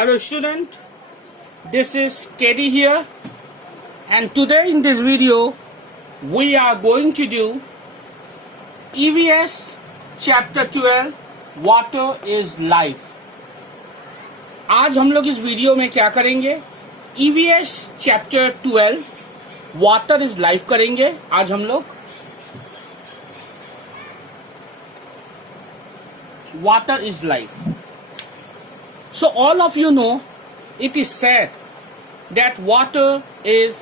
Hello student, this is Katie here, and today in this video we are going to do EVS chapter 12 Water is Life। आज हम लोग इस video में क्या करेंगे? EVS chapter 12 Water is Life करेंगे आज हम लोग। Water is life. So all of you know, it is said that water is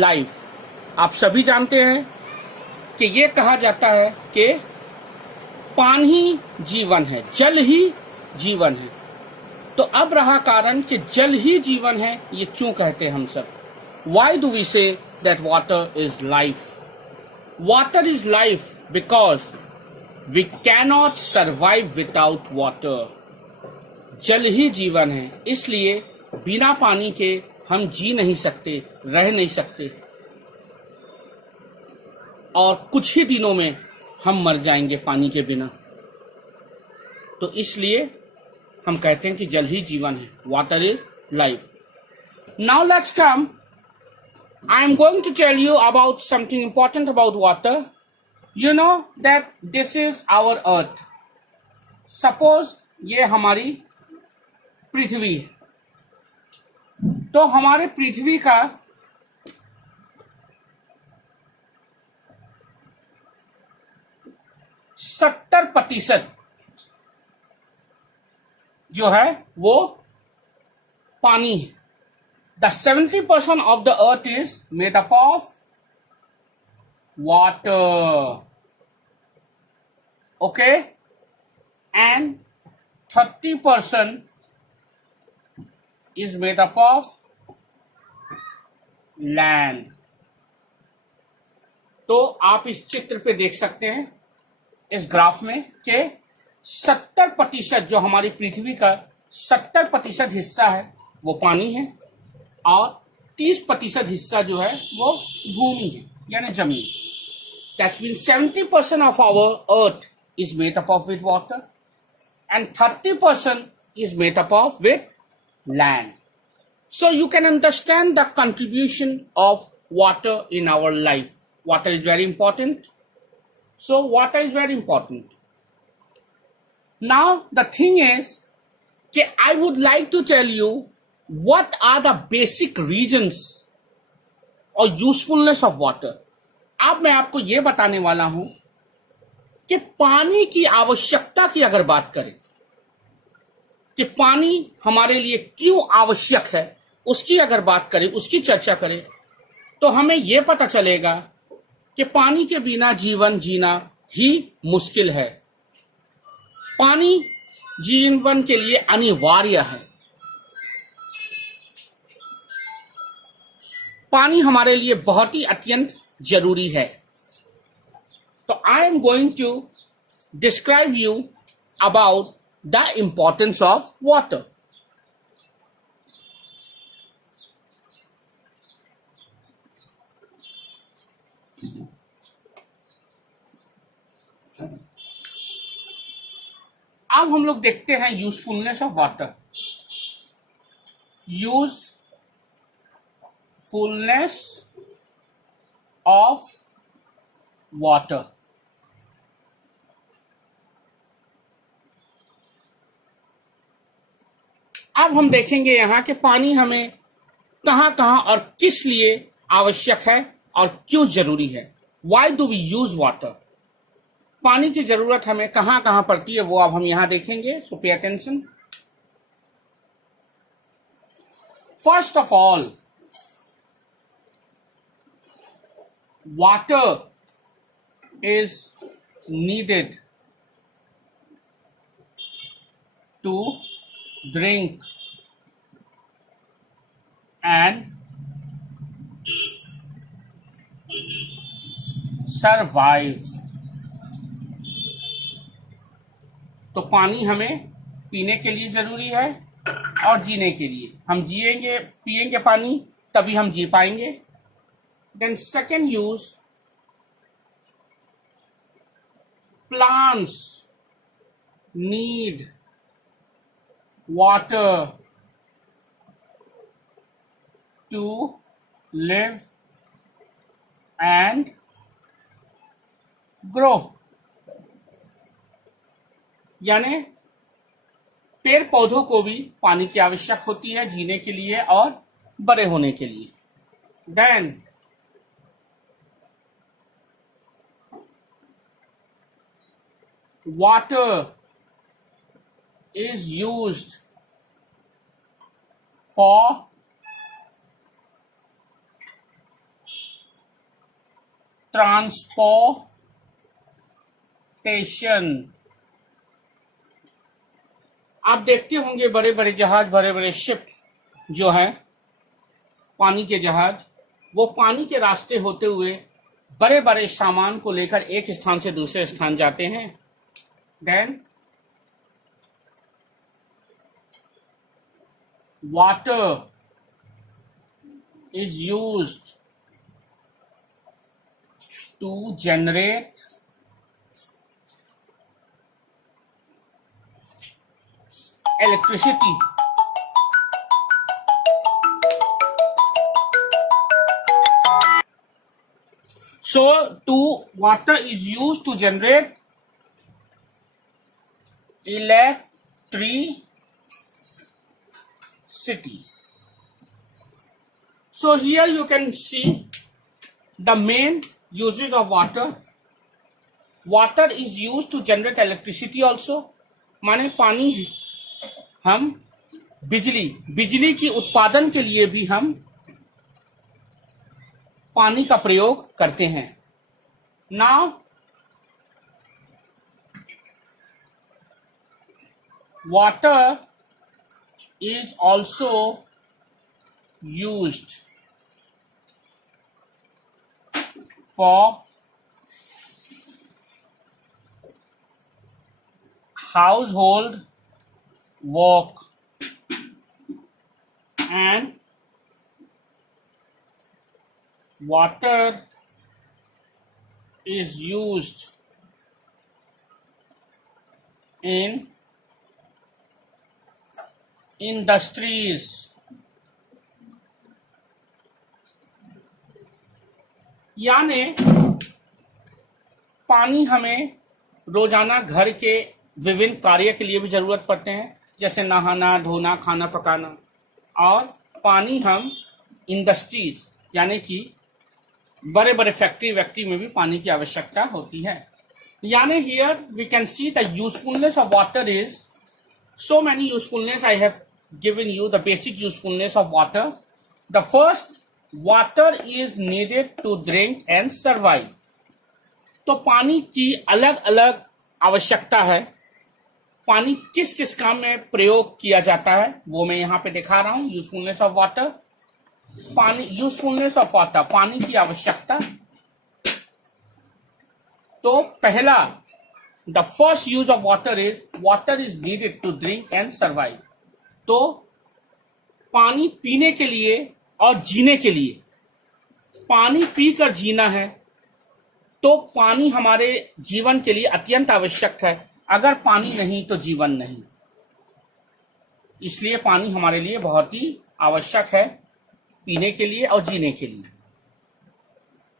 life. आप सभी जानते हैं कि ये कहा जाता है कि पानी जीवन है, जल ही जीवन है। तो अब रहा कारण कि जल ही जीवन है, ये क्यों कहते हैं हम सब? Why do we say that water is life? Water is life because we cannot survive without water. जल ही जीवन है, इसलिए बिना पानी के हम जी नहीं सकते, रह नहीं सकते, और कुछ ही दिनों में हम मर जाएंगे पानी के बिना। तो इसलिए हम कहते हैं कि जल ही जीवन है, water is life. Now let's come, I am going to tell you about something important about water. You know that this is our earth. Suppose ये हमारी पृथ्वी है, तो हमारे पृथ्वी का 70% जो है वो पानी है। The 70% of the earth is made up of water, okay, and 30% is made up of land. तो आप इस चित्र पे देख सकते हैं, इस ग्राफ में, कि 70% जो हमारी पृथ्वी का 70% हिस्सा है वो पानी है, और 30% हिस्सा जो है वो भूमि है, यानी जमीन। That means 70% of our earth is made up of with water, and 30% is made up of with land. So you can understand the contribution of water in our life. Water is very important. So water is very important. Now the thing is that I would like to tell you what are the basic reasons or usefulness of water. अब मैं आपको ये बताने वाला हूं कि पानी की आवश्यकता की अगर बात करें, कि पानी हमारे लिए क्यों आवश्यक है, उसकी अगर बात करें, उसकी चर्चा करें, तो हमें यह पता चलेगा कि पानी के बिना जीवन जीना ही मुश्किल है। पानी जीवन के लिए अनिवार्य है। पानी हमारे लिए बहुत ही अत्यंत जरूरी है। तो I am going to describe you about the importance of water. अब हम लोग देखते हैं usefulness of water. Usefulness of water. अब हम देखेंगे यहाँ कि पानी हमें कहाँ कहाँ और किस लिए आवश्यक है और क्यों जरूरी है। Why do we use water? पानी की जरूरत हमें कहाँ कहाँ पड़ती है, वो अब हम यहाँ देखेंगे। So pay attention. First of all, water is needed to drink and survive. तो पानी हमें पीने के लिए जरूरी है और जीने के लिए। हम जिएंगे, पिएंगे पानी, तभी हम जी पाएंगे। Then second use, plants need water to live and grow। यानी पेड़ पौधों को भी पानी की आवश्यक होती है जीने के लिए और बड़े होने के लिए। Then water is used for transportation। आप देखते होंगे बड़े बड़े जहाज, बड़े बड़े शिप जो हैं, पानी के जहाज, वो पानी के रास्ते होते हुए बड़े बड़े सामान को लेकर एक स्थान से दूसरे स्थान जाते हैं। Then water is used to generate electricity। So water is used to generate electricity। So here you can see the main uses of water। Water is used to generate electricity also। माने पानी हम बिजली की उत्पादन के लिए भी हम पानी का प्रयोग करते हैं। Now water is also used for household work and water is used in industries। यानी पानी हमें रोजाना घर के विभिन्न कार्य के लिए भी जरूरत पड़ते हैं, जैसे नहाना, धोना, खाना पकाना। और पानी हम इंडस्ट्रीज यानी कि बड़े बड़े फैक्ट्री में भी पानी की आवश्यकता होती है। यानी here we can see the usefulness of water is so many usefulness। I have given you the basic usefulness of water। The first, water is needed to drink and survive। तो पानी की अलग अलग आवश्यकता है। पानी किस किस काम में प्रयोग किया जाता है वो मैं यहाँ पे दिखा रहा हूँ। Usefulness of water, usefulness of water, पानी की आवश्यकता। तो पहला, the first use of water is needed to drink and survive। तो पानी पीने के लिए और जीने के लिए, पानी पीकर जीना है तो पानी हमारे जीवन के लिए अत्यंत आवश्यक है। अगर पानी नहीं तो जीवन नहीं। इसलिए पानी हमारे लिए बहुत ही आवश्यक है पीने के लिए और जीने के लिए।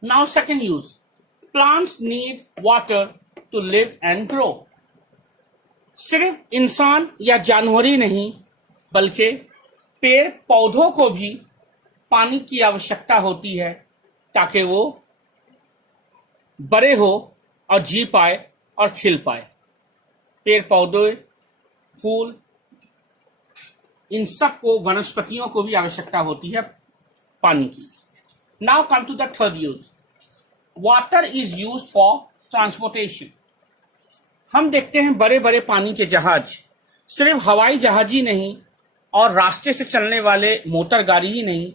Now second use, plants need water to live and grow. सिर्फ इंसान या जानवर ही नहीं बल्कि पेड़ पौधों को भी पानी की आवश्यकता होती है ताकि वो बड़े हो और जी पाए और खिल पाए। पेड़ पौधे, फूल, इन सब को, वनस्पतियों को भी आवश्यकता होती है पानी की। Now come to the third use, water is used for transportation. हम देखते हैं बड़े बड़े पानी के जहाज, सिर्फ हवाई जहाज ही नहीं और रास्ते से चलने वाले मोटर गाड़ी ही नहीं,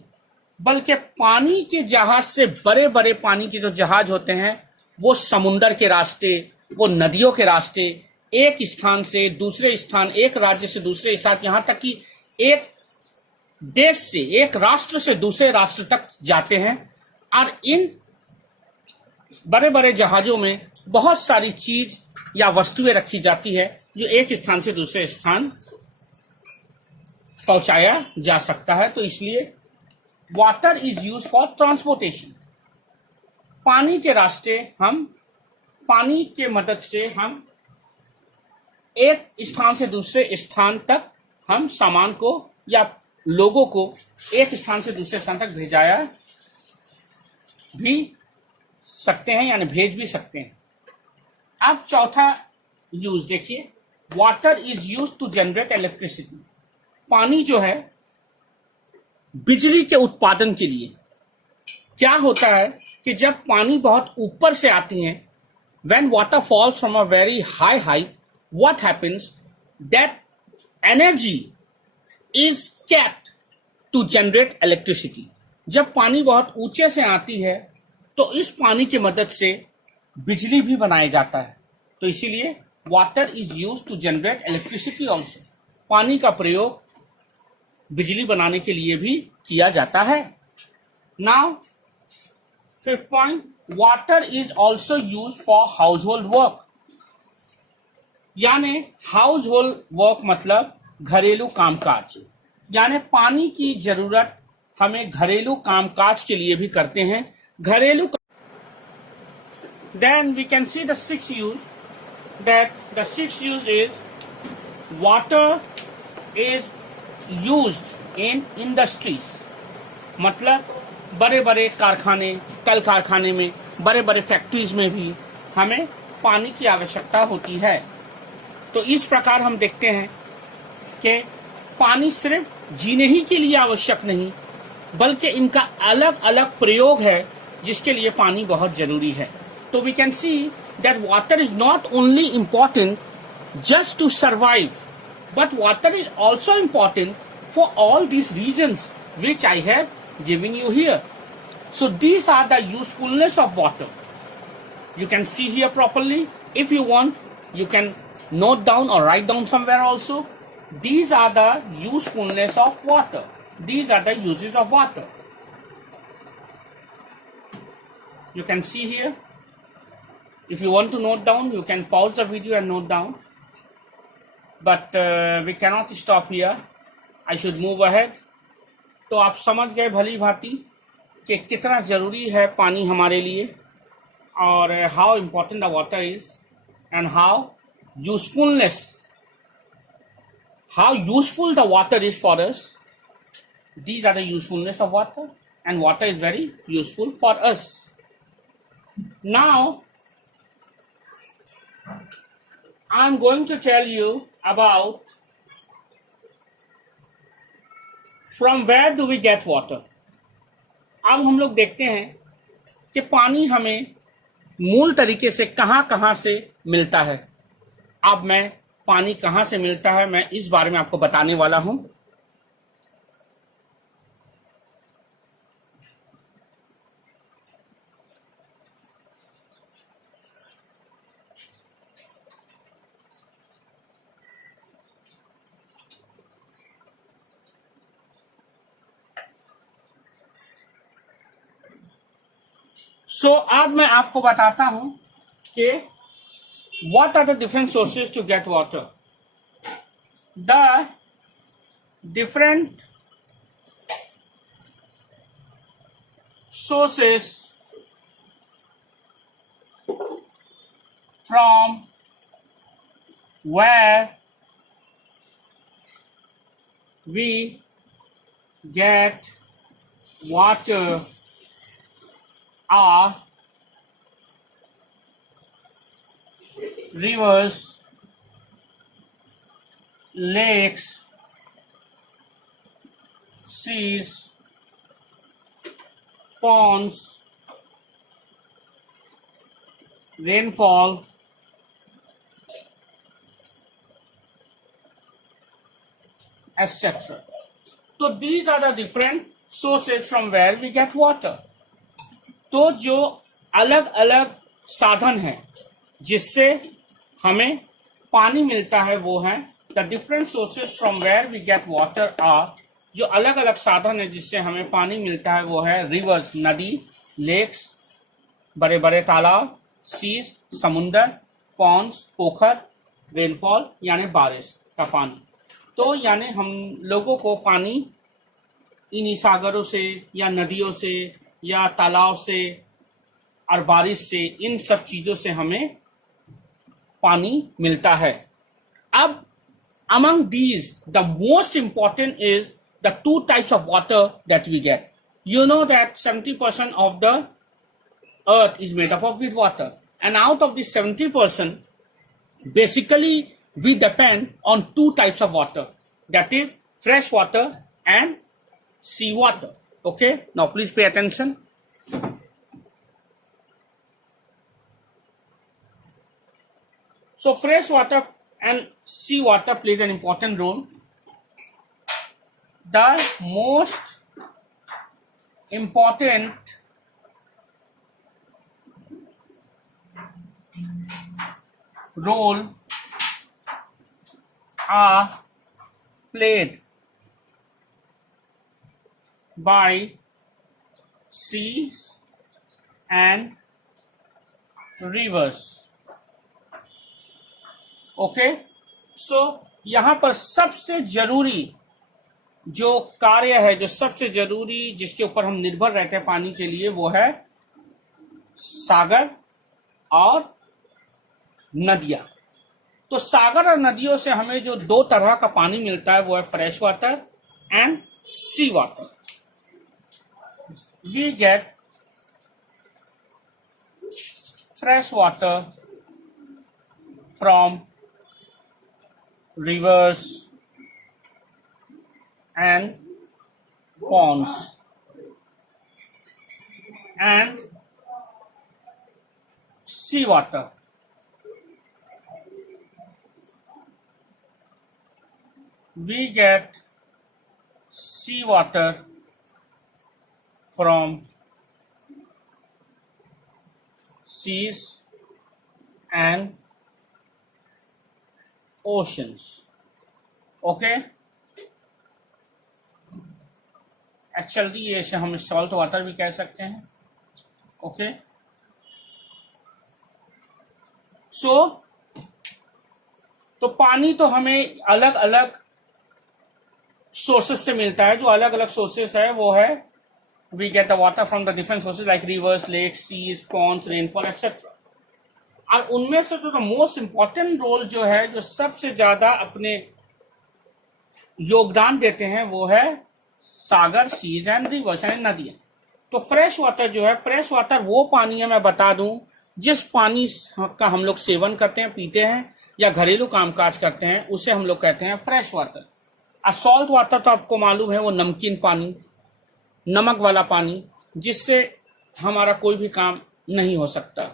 बल्कि पानी के जहाज से बड़े बड़े पानी के जो जहाज होते हैं वो समुंदर के रास्ते, वो नदियों के रास्ते, एक स्थान से दूसरे स्थान, एक राज्य से दूसरे स्थान, यहाँ तक कि एक देश से, एक राष्ट्र से दूसरे राष्ट्र तक जाते हैं। और इन बड़े बड़े जहाजों में बहुत सारी चीज या वस्तुएं रखी जाती है जो एक स्थान से दूसरे स्थान पहुंचाया जा सकता है। तो इसलिए water is use for transportation. पानी के रास्ते हम पानी के मदद से हम एक स्थान से दूसरे स्थान तक हम सामान को या लोगों को एक स्थान से दूसरे स्थान तक भेजाया भी सकते हैं, यानी भेज भी सकते हैं। अब चौथा यूज देखिए, water is use to generate electricity. पानी जो है बिजली के उत्पादन के लिए, क्या होता है कि जब पानी बहुत ऊपर से आती है, when water falls from a very high height, what happens that energy is kept to generate electricity। जब पानी बहुत ऊंचे से आती है तो इस पानी की मदद से बिजली भी बनाया जाता है। तो इसीलिए water is use to generate electricity also. पानी का प्रयोग बिजली बनाने के लिए भी किया जाता है। Now fifth point, water is also use for house hold work. यानी हाउस होल्ड वर्क मतलब घरेलू कामकाज, यानी पानी की जरूरत हमें घरेलू कामकाज के लिए भी करते हैं। घरेलू then we can see the sixth use, that the sixth use is water is used in industries. मतलब बड़े बड़े कारखाने, कल कारखाने में, बड़े बड़े फैक्ट्रीज में भी हमें पानी की आवश्यकता होती है। तो इस प्रकार हम देखते हैं कि पानी सिर्फ जीने ही के लिए आवश्यक नहीं, बल्कि इनका अलग अलग प्रयोग है जिसके लिए पानी बहुत जरूरी है। तो we can see that water is not only important just to survive, but water is also important for all these reasons which I have given you here. So these are the usefulness of water. You can see here properly. If you want, you can note down or write down somewhere also. These are the usefulness of water. These are the uses of water. You can see here. If you want to note down, you can pause the video and note down. But we cannot stop here. I should move ahead. तो आप समझ गए भली भांति कि कितना ज़रूरी है पानी हमारे लिए, और how important the water is, and how useful the water is for us. These are the usefulness of water, and water is very useful for us. Now I am going to tell you about from where do we get water. अब हम लोग देखते हैं कि पानी हमें मूल तरीके से कहाँ से मिलता है। अब मैं पानी कहाँ से मिलता है, मैं इस बारे में आपको बताने वाला हूं। सो अब मैं आपको बताता हूं कि what are the different sources to get water. The different sources from where we get water are rivers, lakes, seas, ponds, rainfall, etc. So these are the different sources from where we get water. तो जो अलग अलग साधन हैं जिससे हमें पानी मिलता है वो है the different sources from where we get water are. जो अलग अलग साधन है जिससे हमें पानी मिलता है वो है रिवर्स, नदी, लेक्स, बड़े बड़े तालाब, सीज, समुंदर, पॉन्ड्स, पोखर, रेनफॉल यानी बारिश का पानी। तो यानी हम लोगों को पानी इन्हीं सागरों से या नदियों से या तालाब से और बारिश से, इन सब चीजों से हमें पानी मिलता है। अब among these, the most important is the two types of water that we get. You know that 70% of the earth is made up of with water, and out of this 70%, basically we depend on two types of water, that is fresh water and sea water. Okay, now please pay attention. So fresh water and sea water plays an important role. The most important role are played by seas and rivers. Okay, so यहां पर सबसे जरूरी जो कार्य है, जो सबसे जरूरी जिसके ऊपर हम निर्भर रहते हैं पानी के लिए, वो है सागर और नदियां। तो सागर और नदियों से हमें जो दो तरह का पानी मिलता है वो है fresh water and sea water. We get fresh water from rivers and ponds and sea water. We get sea water from seas and oceans. Okay, actually ये इसे हम सॉल्ट वाटर भी कह सकते हैं। ओके, सो तो पानी तो हमें अलग अलग सोर्सेस से मिलता है। जो अलग अलग सोर्सेस है वो है, we get the water from the different sources like rivers, lakes, seas, ponds, rainfall etcetera. और उनमें से तो मोस्ट इंपॉर्टेंट रोल जो है, जो सबसे ज्यादा अपने योगदान देते हैं, वो है सागर, सीज एंड रिवर्स एंड नदियां। तो फ्रेश वाटर जो है, फ्रेश वाटर वो पानी है, मैं बता दूं, जिस पानी का हम लोग सेवन करते हैं, पीते हैं या घरेलू कामकाज करते हैं, उसे हम लोग कहते हैं फ्रेश वाटर। और सॉल्ट वाटर तो आपको मालूम है, वो नमकीन पानी, नमक वाला पानी, जिससे हमारा कोई भी काम नहीं हो सकता।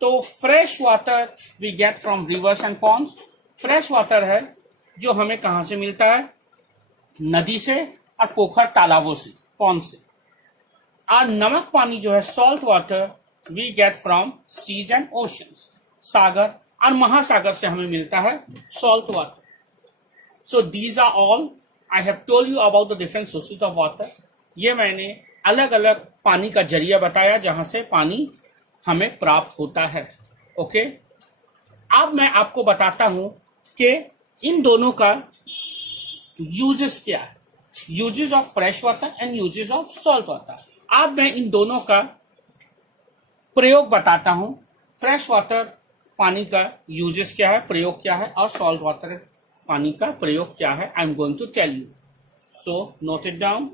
तो fresh water we get from rivers and ponds. Fresh water है जो हमें कहां से मिलता है? नदी से और पोखर तालाबों से, पॉन्ड से। और नमक पानी जो है, salt water, we get from seas and oceans, सागर और महासागर से हमें मिलता है salt water. So these are all I have told you about the different sources of water. ये मैंने अलग अलग पानी का जरिया बताया जहां से पानी हमें प्राप्त होता है। ओके, अब मैं आपको बताता हूं कि इन दोनों का यूजेस क्या है, uses of fresh water and uses of salt water. अब मैं इन दोनों का प्रयोग बताता हूं। फ्रेश वाटर पानी का यूजेस क्या है, प्रयोग क्या है, और सॉल्ट वाटर पानी का प्रयोग क्या है। I am going to tell you, so note it down.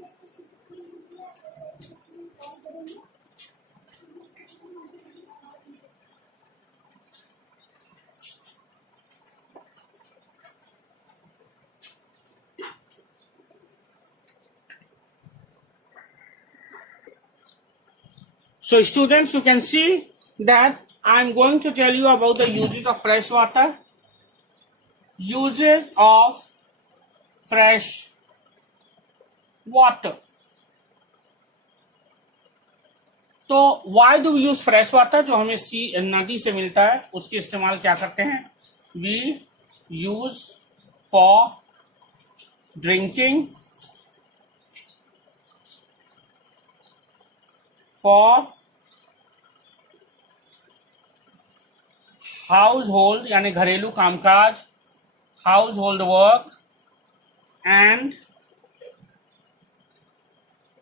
So students, you can see that I am going to tell you about the uses of fresh water. Uses of fresh water. तो why do we use fresh water? जो हमें नदी से मिलता है, उसके इस्तेमाल क्या करते हैं? We use for drinking, for house hold यानी घरेलू कामकाज, house hold work, and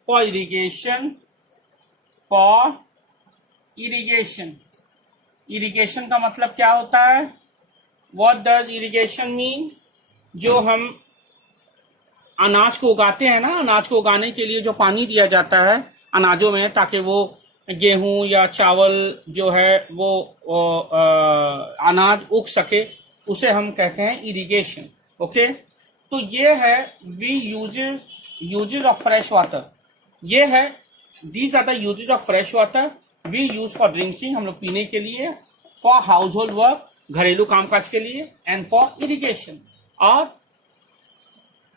for irrigation, for irrigation. Irrigation का मतलब क्या होता है? What does irrigation mean? जो हम अनाज को उगाते हैं ना, अनाज को उगाने के लिए जो पानी दिया जाता है अनाजों में, ताकि वो गेहूं या चावल जो है वो अनाज उग सके, उसे हम कहते हैं इरिगेशन। ओके, तो ये है we uses of fresh water. ये है, these are the uses of fresh water we use for drinking, हम लोग पीने के लिए, फॉर हाउस होल्ड वर्क, घरेलू कामकाज के लिए, एंड फॉर इरिगेशन। और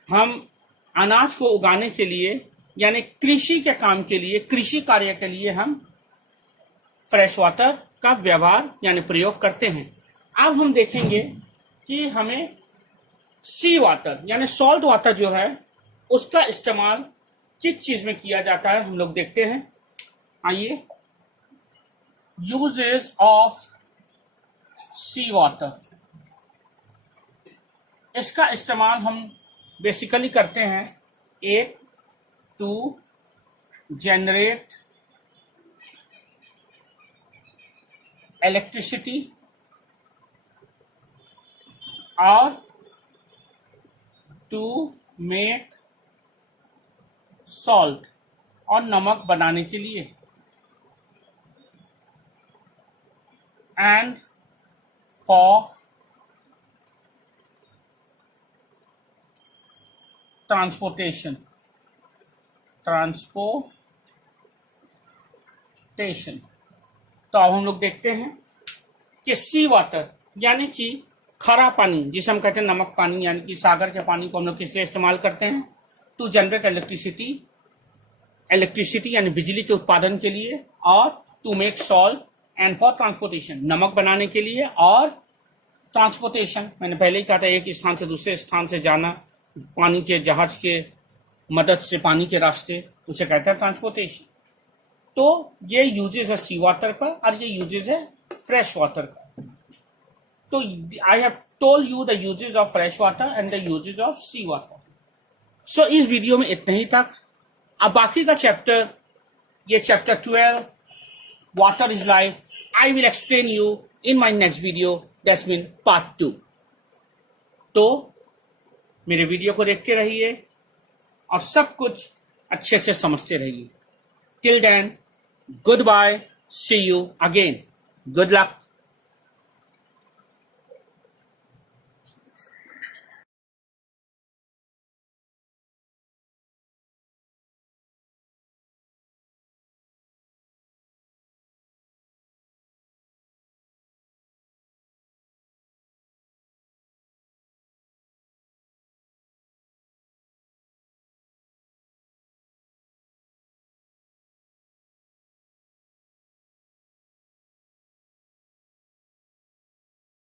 हम अनाज को उगाने के लिए यानी कृषि के काम के लिए, कृषि कार्य के लिए हम फ्रेश वाटर का व्यवहार यानी प्रयोग करते हैं। अब हम देखेंगे कि हमें सी वाटर यानी सॉल्ट वाटर जो है उसका इस्तेमाल किस चीज में किया जाता है, हम लोग देखते हैं। आइए, यूजेस ऑफ सी वाटर। इसका इस्तेमाल हम बेसिकली करते हैं, एक, टू जनरेट इलेक्ट्रिसिटी, और टू मेक सॉल्ट, और नमक बनाने के लिए, एंड फॉर ट्रांसपोर्टेशन। तो अब हम लोग देखते हैं कि सी वाटर यानी कि खारा पानी, जिसे हम कहते हैं नमक पानी, यानी कि सागर के पानी को हम लोग किस लिए इस्तेमाल करते हैं? टू जनरेट इलेक्ट्रिसिटी यानी बिजली के उत्पादन के लिए, और to make salt, and for transportation, नमक बनाने के लिए, और ट्रांसपोर्टेशन मैंने पहले ही कहा था, एक स्थान से दूसरे स्थान से जाना पानी के जहाज के मदद से, पानी के रास्ते, उसे कहते हैं ट्रांसपोर्टेशन। तो ये यूजेस है सी वाटर का, और ये यूजेस है फ्रेश वाटर का। तो I have told you the uses of fresh water and the uses of sea water. So इस वीडियो में इतना ही तक। अब बाकी का चैप्टर, ये chapter 12 water is life, I will explain you in my next video, that's mean part 2। तो मेरे वीडियो को देखते रहिए और सब कुछ अच्छे से समझते रहिए। Till then, good bye, see you again, good luck.